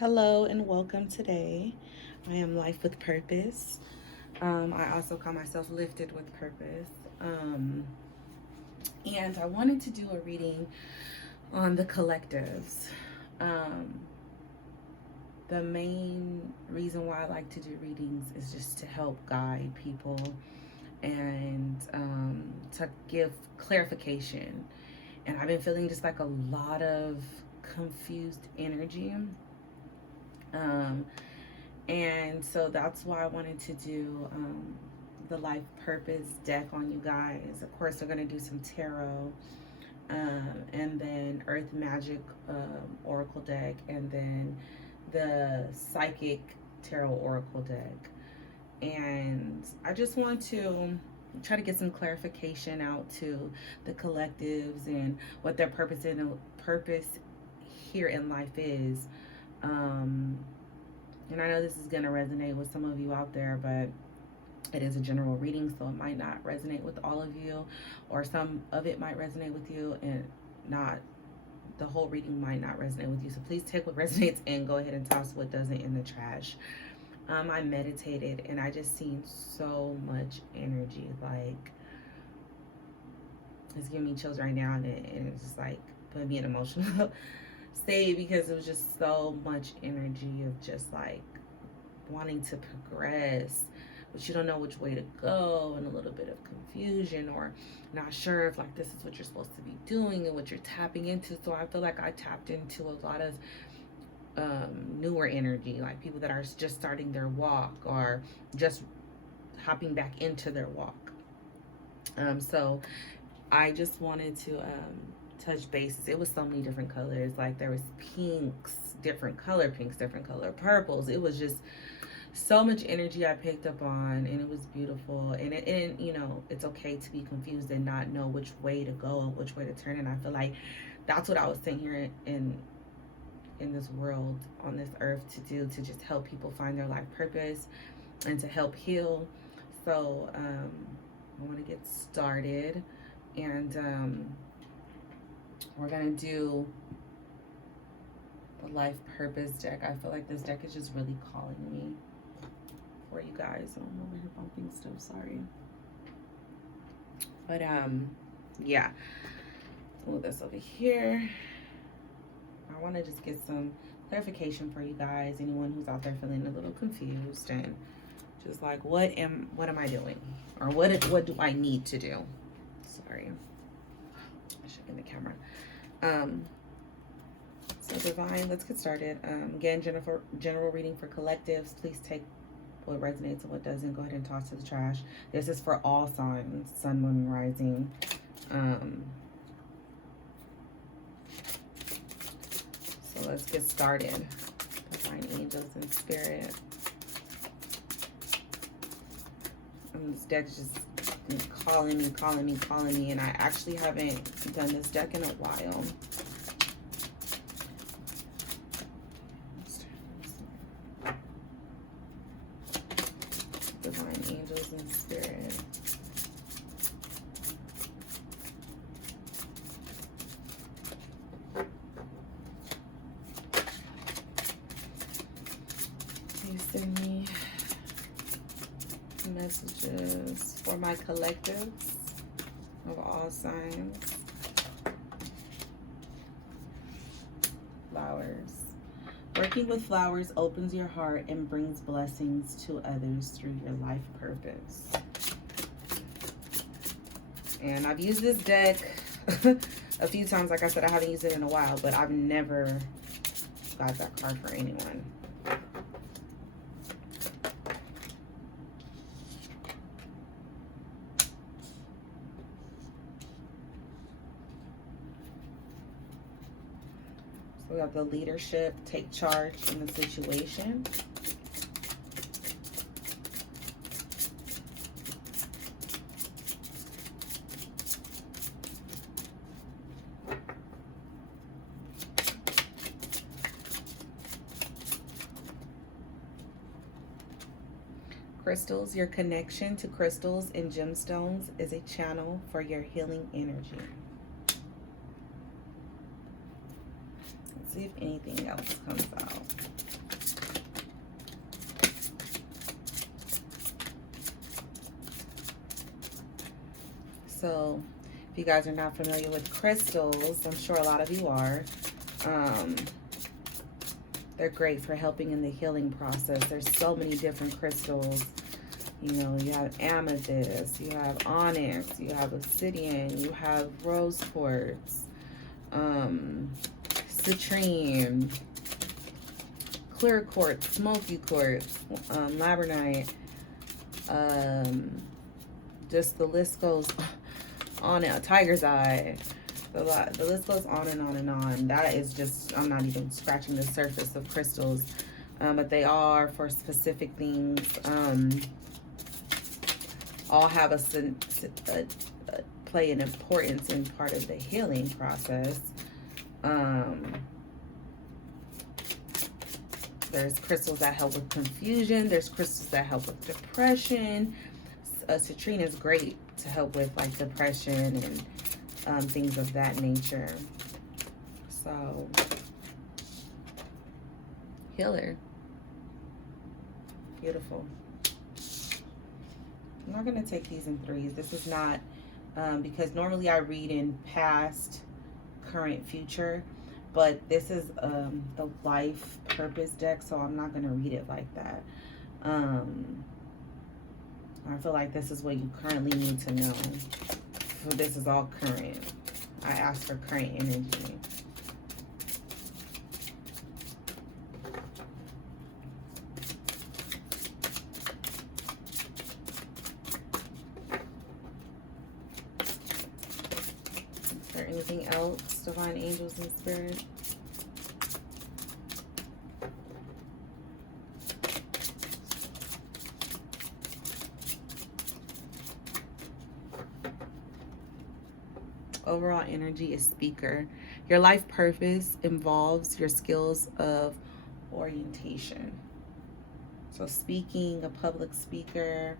Hello and welcome today. I am Life with Purpose. I also call myself Lifted with Purpose. Um, and I wanted to do a reading on the collectives. Um, the main reason why I like to do readings is just to help guide people and to give clarification. And I've been feeling just like a lot of confused energy. Um, And so that's why I wanted to do the Life Purpose deck on you guys. Of course, we're going to do some tarot and then Earth Magic Oracle deck and then the Psychic Tarot Oracle deck. And I just want to try to get some clarification out to the collectives and what their purpose here in life is. Um, and I know this is going to resonate with some of you out there, but it is a general reading, so it might not resonate with all of you, or some of it might resonate with you, and not the whole reading might not resonate with you. So please take what resonates and go ahead and toss what doesn't in the trash. I meditated and I just seen so much energy. Like, it's giving me chills right now, and it's just like putting me in emotional state because it was just so much energy of just like wanting to progress, but you don't know which way to go, and a little bit of confusion, or not sure if like this is what you're supposed to be doing and what you're tapping into. So I feel like I tapped into a lot of newer energy, like people that are just starting their walk or just hopping back into their walk. So I just wanted to touch bases. It was so many different colors. Like there was pinks, different color pinks, different color purples. It was just so much energy I picked up on, and it was beautiful. And you know, it's okay to be confused and not know which way to go and which way to turn. And I feel like that's what I was saying here in this world, on this earth, to do, to just help people find their life purpose and to help heal. So I want to get started, and we're gonna do the life purpose deck. I feel like this deck is just really calling me for you guys. I'm over here bumping stuff, sorry. But yeah. Move this over here. I want to just get some clarification for you guys. Anyone who's out there feeling a little confused and just like, what am I doing, or what do I need to do? Sorry, I'm shaking the camera. So divine, let's get started. Again, general reading for collectives. Please take what resonates and what doesn't. Go ahead and toss to the trash. This is for all signs, sun, moon, rising. So let's get started. Divine angels and spirit. And this deck's just calling me, and I actually haven't done this deck in a while. Divine angels and spirit. Please send me messages for my collectives of all signs. Flowers. Working with flowers opens your heart and brings blessings to others through your life purpose. And I've used this deck a few times. Like I said, I haven't used it in a while, but I've never got that card for anyone. We have the leadership, take charge in the situation. Crystals, your connection to crystals and gemstones is a channel for your healing energy. see if anything else comes out. So if you guys are not familiar with crystals, I'm sure a lot of you are. They're great for helping in the healing process. There's so many different crystals. You know, you have amethyst, you have onyx, you have obsidian, you have rose quartz, citrine, clear quartz, smoky quartz, labradorite. Just the list goes on. A tiger's eye. The list goes on and on and on. That is just, I'm not even scratching the surface of crystals, but they are for specific things. All have play an importance in part of the healing process. There's crystals that help with confusion. There's crystals that help with depression. Citrine is great to help with like depression and things of that nature. So, healer. Beautiful. I'm not going to take these in threes. This is not, because normally I read in past, current, future. But this is the life purpose deck, so I'm not going to read it like that. I feel like this is what you currently need to know. So this is all current. I asked for current energy. Is there anything else, divine angels and spirit? Overall energy is speaker. Your life purpose involves your skills of orientation. So speaking, a public speaker,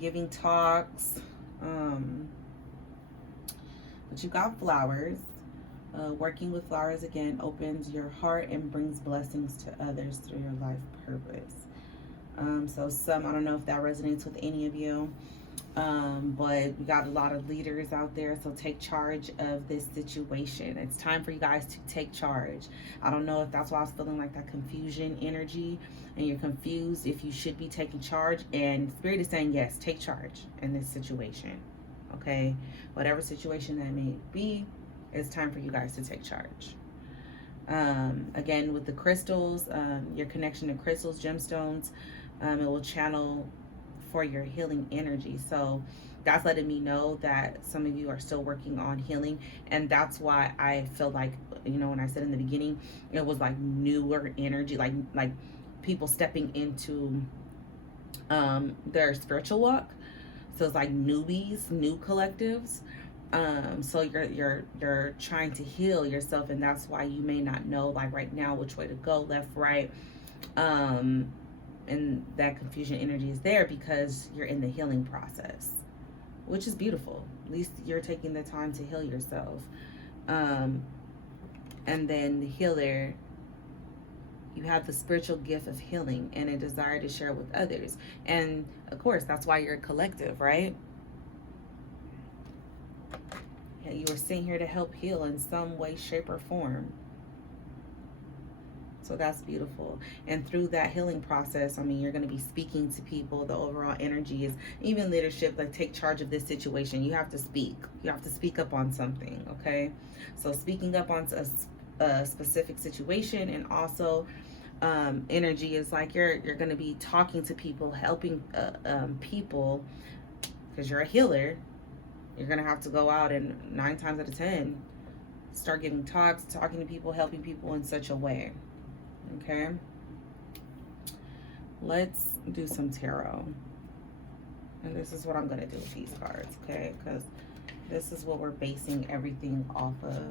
giving talks. But you got flowers. Working with flowers again opens your heart and brings blessings to others through your life purpose. So I don't know if that resonates with any of you. But we got a lot of leaders out there, so take charge of this situation. It's time for you guys to take charge. I don't know if that's why I was feeling like that confusion energy and you're confused if you should be taking charge, and Spirit is saying yes, take charge in this situation. Okay, whatever situation that may be, it's time for you guys to take charge. Again, with the crystals, your connection to crystals, gemstones, it will channel for your healing energy. So that's letting me know that some of you are still working on healing, and that's why I feel like, you know, when I said in the beginning, it was like newer energy, like people stepping into their spiritual walk. So it's like newbies, new collectives. So you're trying to heal yourself, and that's why you may not know like right now which way to go, left, right. And that confusion energy is there because you're in the healing process, which is beautiful. At least you're taking the time to heal yourself. And then the healer, you have the spiritual gift of healing and a desire to share with others. And of course, that's why you're a collective, right? Yeah, you are sent here to help heal in some way, shape, or form. So that's beautiful. And through that healing process, I mean, you're going to be speaking to people. The overall energy is even leadership, like take charge of this situation. You have to speak. You have to speak up on something, okay? So speaking up on a specific situation, and also energy is like you're going to be talking to people, helping people, because you're a healer. You're going to have to go out and 9 times out of 10 start giving talks, talking to people, helping people in such a way. Okay, let's do some tarot. And this is what I'm going to do with these cards, okay? Because this is what we're basing everything off of.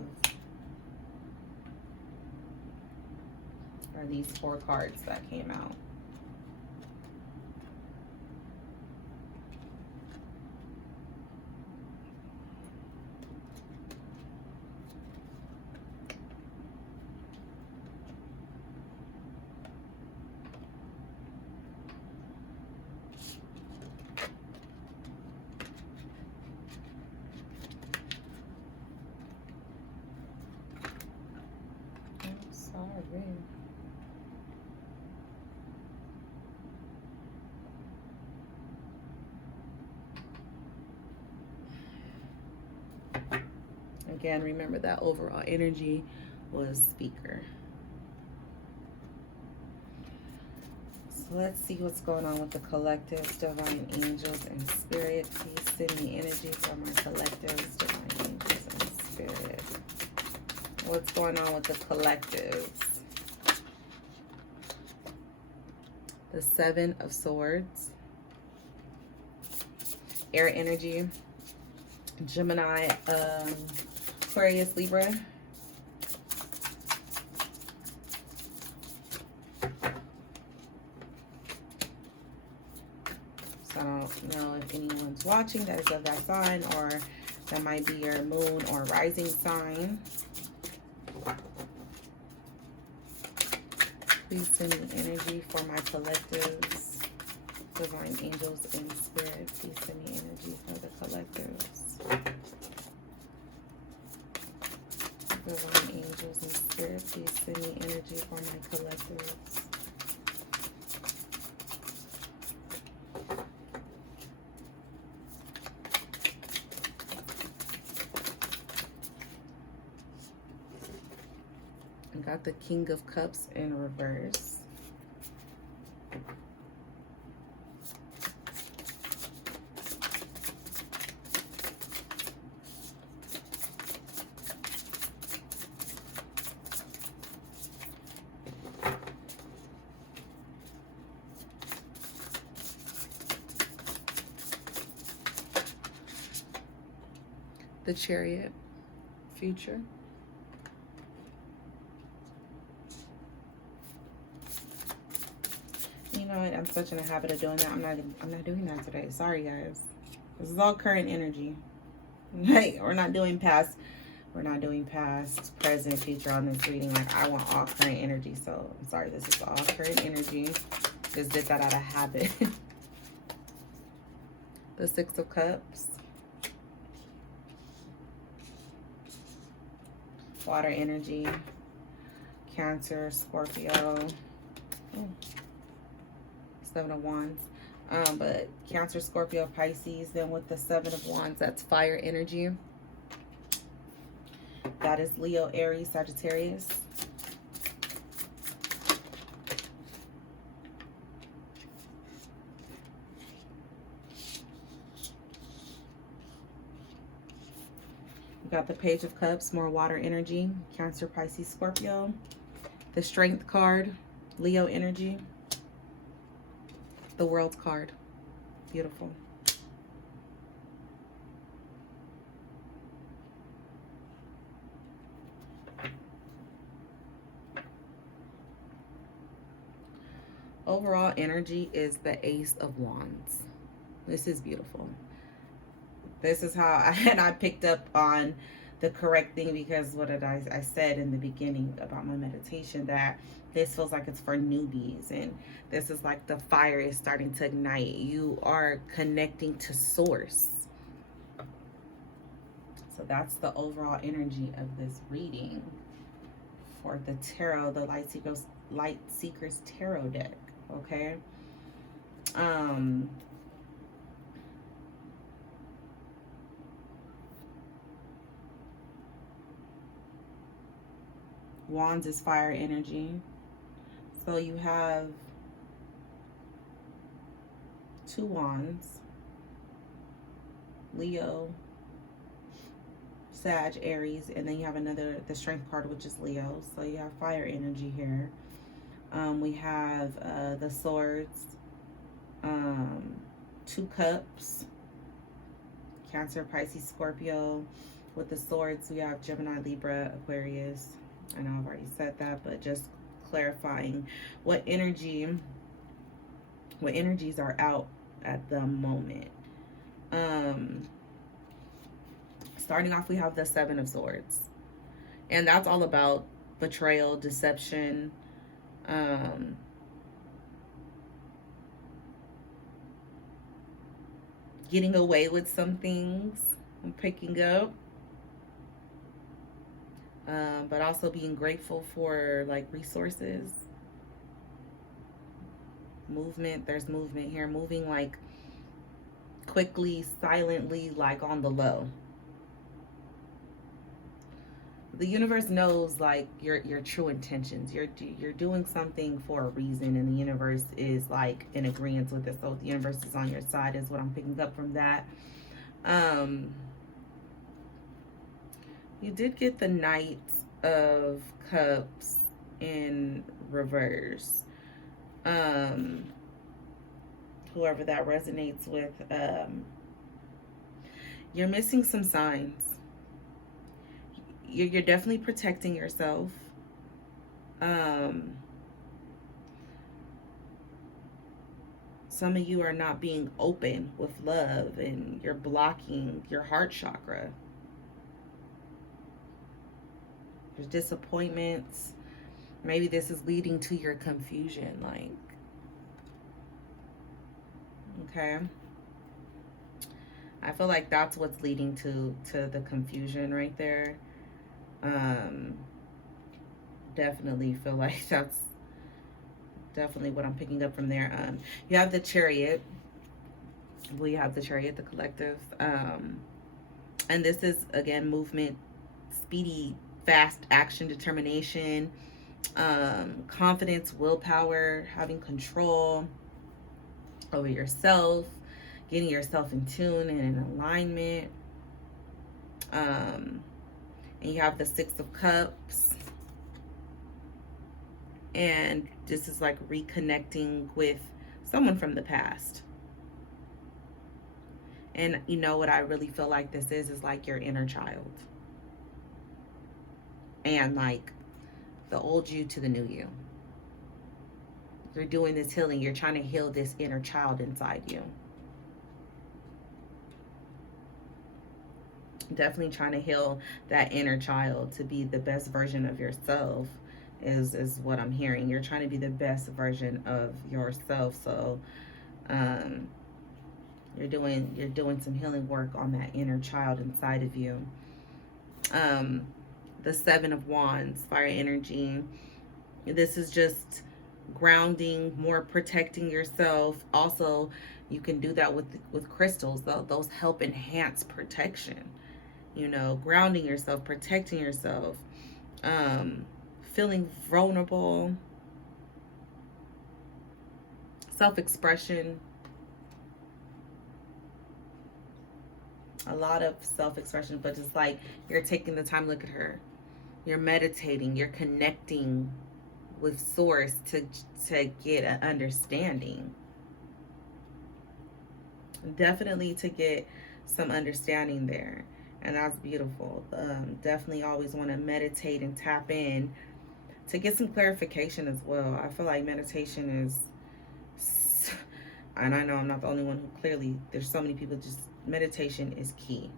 Are these 4 cards that came out. Sorry. Again, remember that overall energy was speaker. So let's see what's going on with the collectives, divine angels and spirit. Please send me energy from our collectives, divine angels and spirit. What's going on with the collectives? The Seven of Swords, air energy, Gemini, Aquarius, Libra. So I don't know if anyone's watching that is of that sign, or that might be your moon or rising sign. Please send me energy for my collectives, divine angels and spirit. Please send me energy for the collectives. Divine angels and spirit, please send me energy for my collectives. I got the King of Cups in reverse. The Chariot, future. You know what? I'm such in a habit of doing that. I'm not doing that today. Sorry, guys. This is all current energy. Hey, we're not doing past, present, future on this reading. Like, I want all current energy. So I'm sorry. This is all current energy. Just did that out of habit. The Six of Cups. Water energy, Cancer, Scorpio, Seven of Wands, but Cancer, Scorpio, Pisces. Then with the Seven of Wands, that's fire energy. That is Leo, Aries, Sagittarius. Got the Page of Cups, more water energy, Cancer, Pisces, Scorpio. The Strength card, Leo energy. The World card, beautiful. Overall energy is the Ace of Wands. This is beautiful. This is how I picked up on the correct thing, because what did I said in the beginning about my meditation, that this feels like it's for newbies, and this is like the fire is starting to ignite. You are connecting to source. So that's the overall energy of this reading for the tarot, the Light Seekers tarot deck. Okay. Wands is fire energy. So you have two wands, Leo, Sag, Aries, and then you have the Strength card, which is Leo. So you have fire energy here. We have the Swords, two Cups, Cancer, Pisces, Scorpio. With the Swords, we have Gemini, Libra, Aquarius. I know I've already said that, but just clarifying what energies are out at the moment. Starting off, we have the Seven of Swords, and that's all about betrayal, deception, getting away with some things. I'm picking up but also being grateful for like resources, movement. There's movement here, moving like quickly, silently, like on the low. The universe knows like your true intentions. You're doing something for a reason, and the universe is like in agreement with it. So the universe is on your side, is what I'm picking up from that. Um, you did get the Knight of Cups in reverse. Um, whoever that resonates with, you're missing some signs. You're definitely protecting yourself. Um, some of you are not being open with love, and you're blocking your heart chakra. There's disappointments. Maybe this is leading to your confusion, like, okay. I feel like that's what's leading to the confusion right there. Um, definitely feel like that's definitely what I'm picking up from there. You have the Chariot. We have the Chariot, the collective. And this is again movement, speedy, fast action, determination, confidence, willpower, having control over yourself, getting yourself in tune and in alignment. And you have the Six of Cups. And this is like reconnecting with someone from the past. And you know what I really feel like this is like your inner child. And like the old you to the new you. You're doing this healing. You're trying to heal this inner child inside you. Definitely trying to heal that inner child to be the best version of yourself is what I'm hearing. You're trying to be the best version of yourself. So you're doing some healing work on that inner child inside of you. The Seven of Wands, fire energy. This is just grounding, more protecting yourself. Also, you can do that with crystals. Those help enhance protection. You know, grounding yourself, protecting yourself, feeling vulnerable, self-expression. A lot of self-expression, but it's like you're taking the time to look at her. You're meditating, you're connecting with source to get an understanding. Definitely to get some understanding there. And that's beautiful. Definitely always want to meditate and tap in to get some clarification as well. I feel like meditation is, and I know I'm not the only one who clearly, there's so many people, just meditation is key.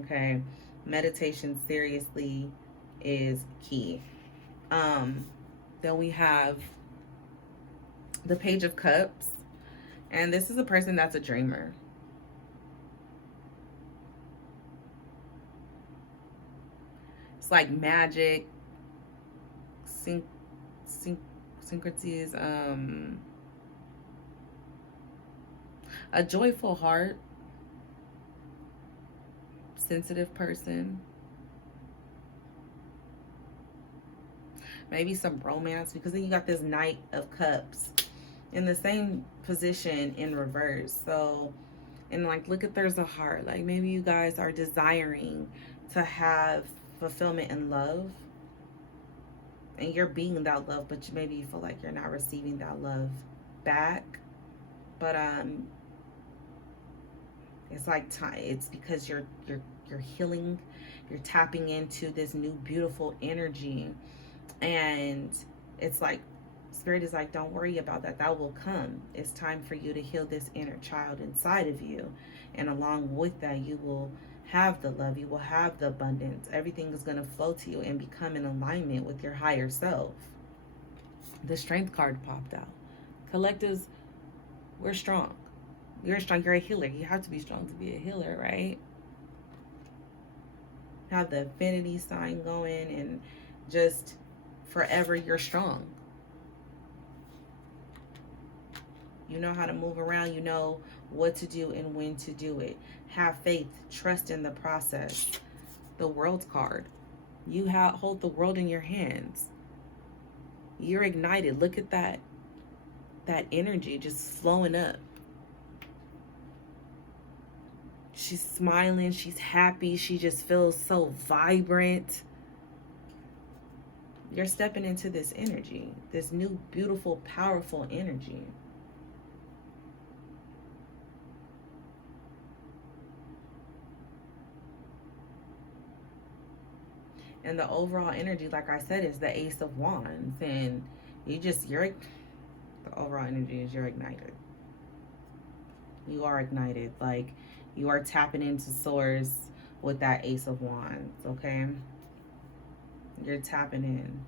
Okay. Meditation seriously is key. Then we have the Page of Cups. And this is a person that's a dreamer. It's like magic, synchronicities, a joyful heart, sensitive person. Maybe some romance, because then you got this Knight of Cups in the same position in reverse. So, and like, look at, there's a heart. Like maybe you guys are desiring to have fulfillment in love, and you're being that love, but maybe you feel like you're not receiving that love back. But it's like time. It's because you're healing, you're tapping into this new beautiful energy, and it's like Spirit is like, don't worry about that. That will come. It's time for you to heal this inner child inside of you, and along with that, you will have the love, you will have the abundance. Everything is going to flow to you and become in alignment with your higher self. The Strength card popped out. Collectives, we're strong. You're strong. You're a healer. You have to be strong to be a healer, right? have the infinity sign going, and just forever you're strong. You know how to move around. You know what to do and when to do it. Have faith. Trust in the process. The World card. You hold the world in your hands. You're ignited. Look at that energy just flowing up. She's smiling. She's happy. She just feels so vibrant. You're stepping into this energy. This new, beautiful, powerful energy. And the overall energy, like I said, is the Ace of Wands. And the overall energy is you're ignited. You are ignited. Like, you are tapping into source with that Ace of Wands, okay? You're tapping in.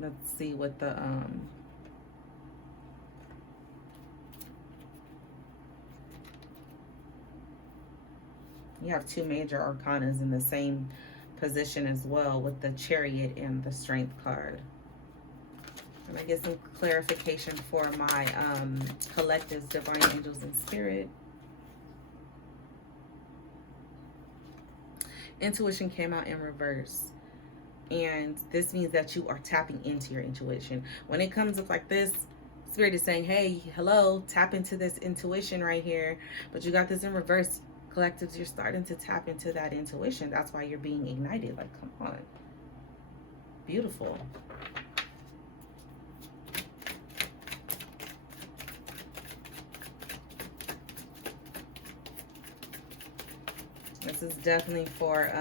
Let's see what the you have two major arcanas in the same position as well, with the Chariot and the Strength card. I'm gonna get some clarification for my collectives, divine angels and spirit. Intuition came out in reverse. And this means that you are tapping into your intuition. When it comes up like this, Spirit is saying, hey, hello, tap into this intuition right here. But you got this in reverse. Collectives, you're starting to tap into that intuition. That's why you're being ignited. Like, come on. Beautiful. This is definitely for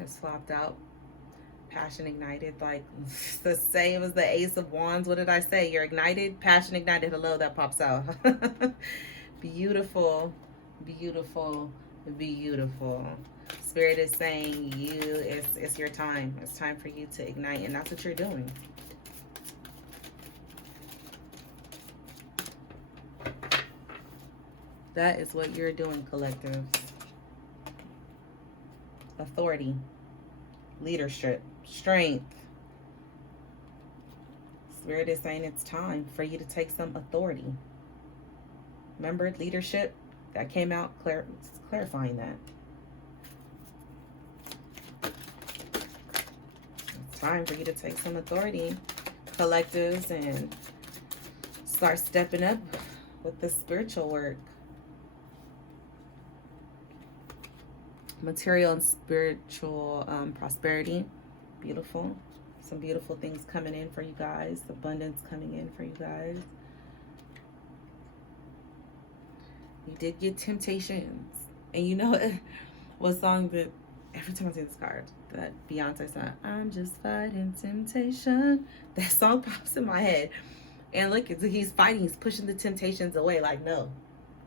it's swapped out. Passion ignited, like the same as the Ace of Wands. What did I say? You're ignited, passion ignited. Hello, that pops out. Beautiful, beautiful, beautiful. Spirit is saying it's your time. It's time for you to ignite, and that's what you're doing. That is what you're doing, collective. Authority, leadership, strength. Spirit is saying it's time for you to take some authority. Remember, leadership, that came out clarifying that. It's time for you to take some authority, collectives, and start stepping up with the spiritual work. Material and spiritual prosperity. Beautiful. Some beautiful things coming in for you guys. Abundance coming in for you guys. You did get temptations. And you know what song that every time I see this card, that Beyonce song, I'm just fighting temptation. That song pops in my head. And look, he's fighting. He's pushing the temptations away. Like, no.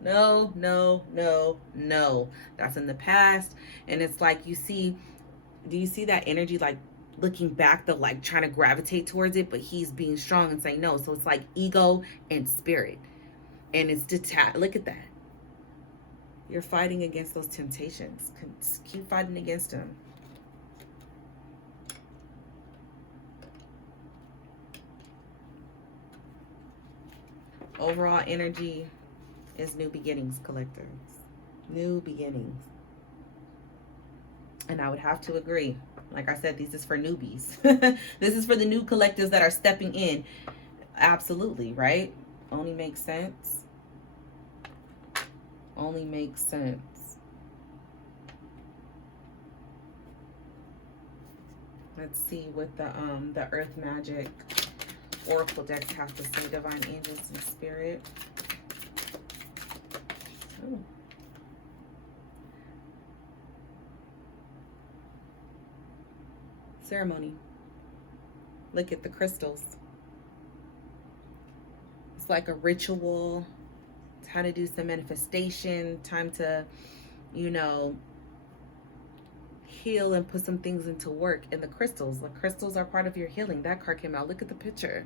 No, no, no, no. That's in the past. And it's like, do you see that energy, like looking back, the like trying to gravitate towards it, but he's being strong and saying no. So it's like ego and spirit. And it's detached. Look at that. You're fighting against those temptations. Keep fighting against them. Overall energy is new beginnings, collectives. New beginnings. And I would have to agree. Like I said, this is for newbies. This is for the new collectives that are stepping in. Absolutely, right? Only makes sense. Only makes sense. Let's see what the Earth Magic Oracle decks have to say. Divine angels and spirit. Ooh. Ceremony. Look at the crystals. It's like a ritual. It's how to do some manifestation. Time to, heal and put some things into work. And the crystals are part of your healing. That card came out. Look at the picture.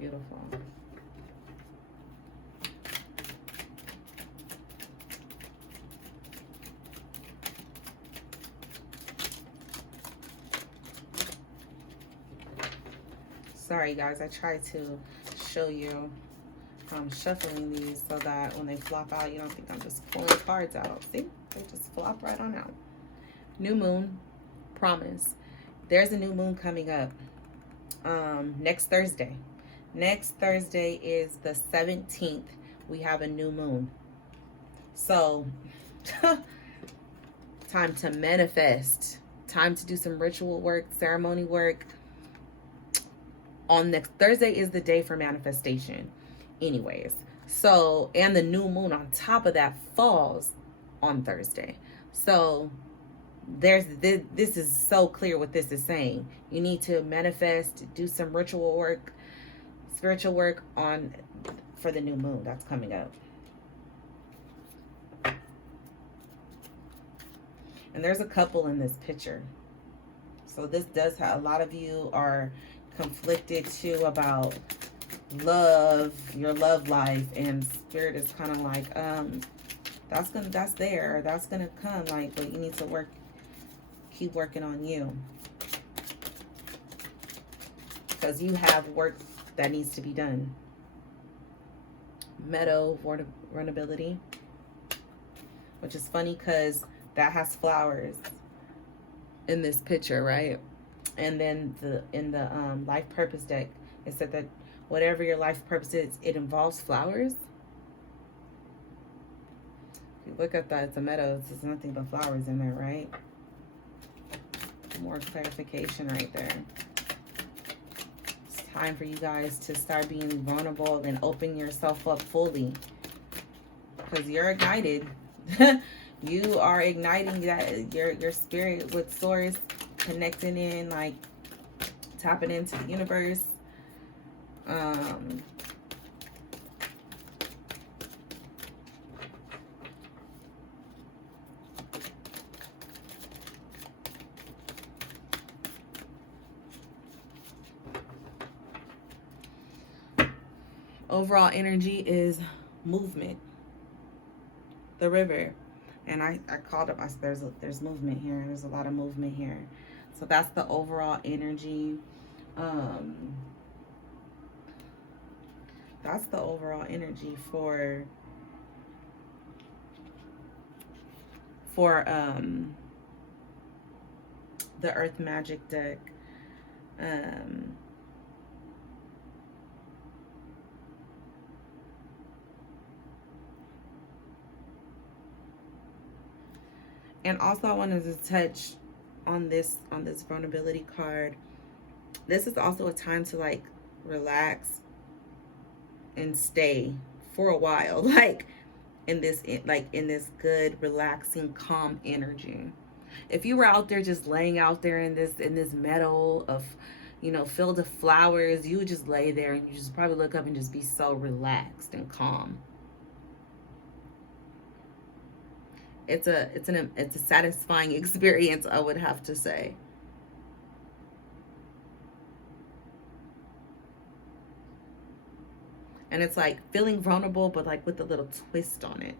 Beautiful. Sorry guys, I tried to show you shuffling these so that when they flop out, you don't think I'm just pulling cards out. See, they just flop right on out. New moon, promise. There's a new moon coming up next Thursday. Next Thursday is the 17th. We have a new moon. So, time to manifest. Time to do some ritual work, ceremony work. On next Thursday is the day for manifestation. Anyways, so, and the new moon on top of that falls on Thursday. So, this is so clear what this is saying. You need to manifest, do some ritual work, spiritual work for the new moon that's coming up. And there's a couple in this picture. So this does have, a lot of you are conflicted too about love, your love life, and spirit is kind of like, that's gonna come, like, but you need to keep working on you. Because you have work that needs to be done. Meadow, vulnerability. Which is funny because that has flowers in this picture, right? And then in the life purpose deck, it said that whatever your life purpose is, it involves flowers. If you look at that, it's a meadow. There's nothing but flowers in there, right? More clarification right there. It's time for you guys to start being vulnerable and open yourself up fully. Because you're ignited. You are igniting that your spirit with source, connecting in, like tapping into the universe. Overall energy is movement. The river. And I called up, there's movement here. There's a lot of movement here. So that's the overall energy. That's the overall energy for the Earth Magic deck. And also I wanted to touch on this vulnerability card. This is also a time to like relax and stay for a while, like in this good, relaxing, calm energy. If you were out there just laying out there in this meadow of, filled with flowers, you would just lay there and you just probably look up and just be so relaxed and calm. It's a satisfying experience, I would have to say. And it's like feeling vulnerable, but like with a little twist on it.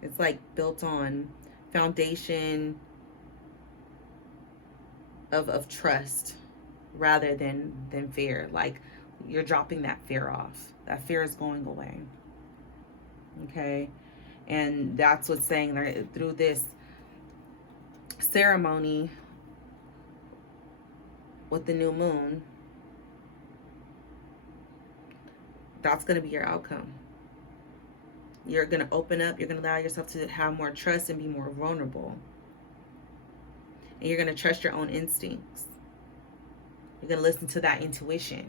It's like built on foundation of trust rather than fear. Like you're dropping that fear off. That fear is going away. Okay? And that's what's saying that through this ceremony with the new moon, that's going to be your outcome. You're going to open up. You're going to allow yourself to have more trust and be more vulnerable. And you're going to trust your own instincts. You're going to listen to that intuition.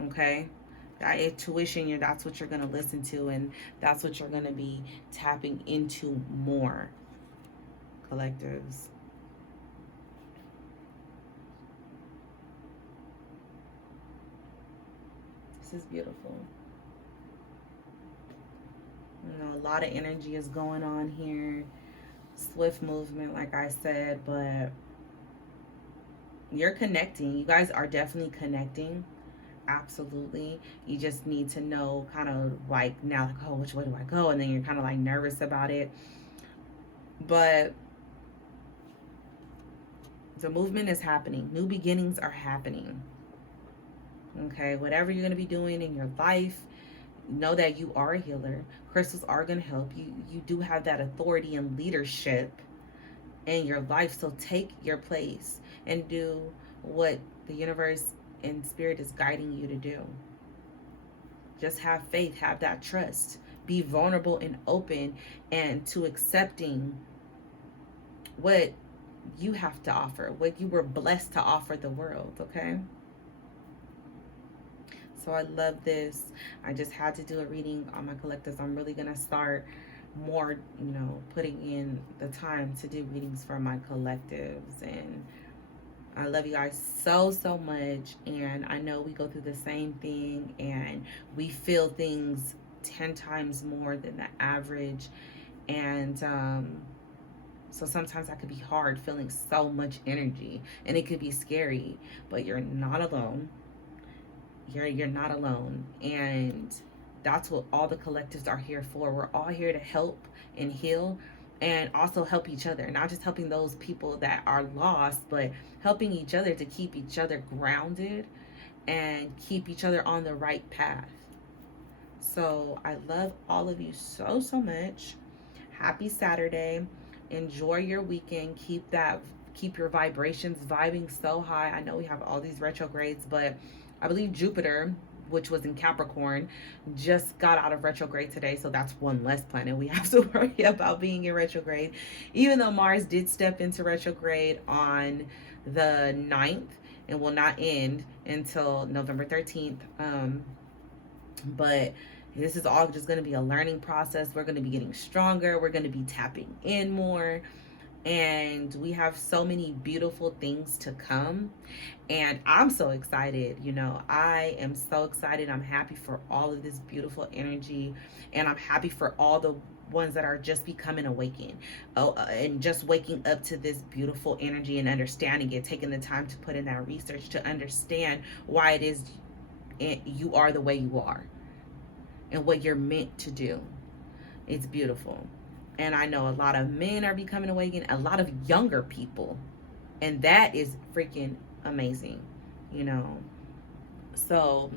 Okay? That intuition, that's what you're going to listen to, and that's what you're going to be tapping into more, collectives. This is beautiful. A lot of energy is going on here. Swift movement, like I said, but You're connecting. You guys are definitely connecting. Absolutely. You just need to know kind of like now, like, oh, which way do I go? And then you're kind of like nervous about it. But the movement is happening. New beginnings are happening. Okay, whatever you're going to be doing in your life, know that you are a healer. Crystals are going to help you. You do have that authority and leadership in your life. So take your place and do what the universe and spirit is guiding you to do. Just have faith, have that trust. Be vulnerable and open and to accepting what you have to offer, what you were blessed to offer the world, okay? So I love this. I just had to do a reading on my collectives. I'm really going to start more, putting in the time to do readings for my collectives. And I love you guys so, so much. And I know we go through the same thing and we feel things 10 times more than the average. And so sometimes that could be hard, feeling so much energy. And it could be scary, but you're not alone. You're not alone. And that's what all the collectives are here for. We're all here to help and heal and also help each other. Not just helping those people that are lost, but helping each other to keep each other grounded and keep each other on the right path. So I love all of you so, so much. Happy Saturday. Enjoy your weekend. Keep your vibrations vibing so high. I know we have all these retrogrades, but I believe Jupiter, which was in Capricorn, just got out of retrograde today. So that's one less planet we have to worry about being in retrograde. Even though Mars did step into retrograde on the 9th and will not end until November 13th. But this is all just going to be a learning process. We're going to be getting stronger. We're going to be tapping in more. And we have so many beautiful things to come. And I'm so excited. I am so excited. I'm happy for all of this beautiful energy. And I'm happy for all the ones that are just becoming awakened. And just waking up to this beautiful energy and understanding it. Taking the time to put in that research to understand why it is you are the way you are. And what you're meant to do. It's beautiful. And I know a lot of men are becoming awakened, a lot of younger people. And that is freaking amazing, So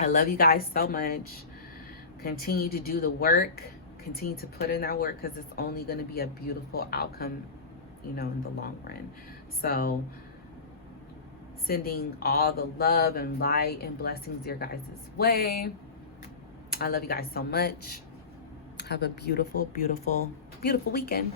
I love you guys so much. Continue to do the work. Continue to put in that work because it's only going to be a beautiful outcome, in the long run. So sending all the love and light and blessings your guys' way. I love you guys so much. Have a beautiful, beautiful, beautiful weekend.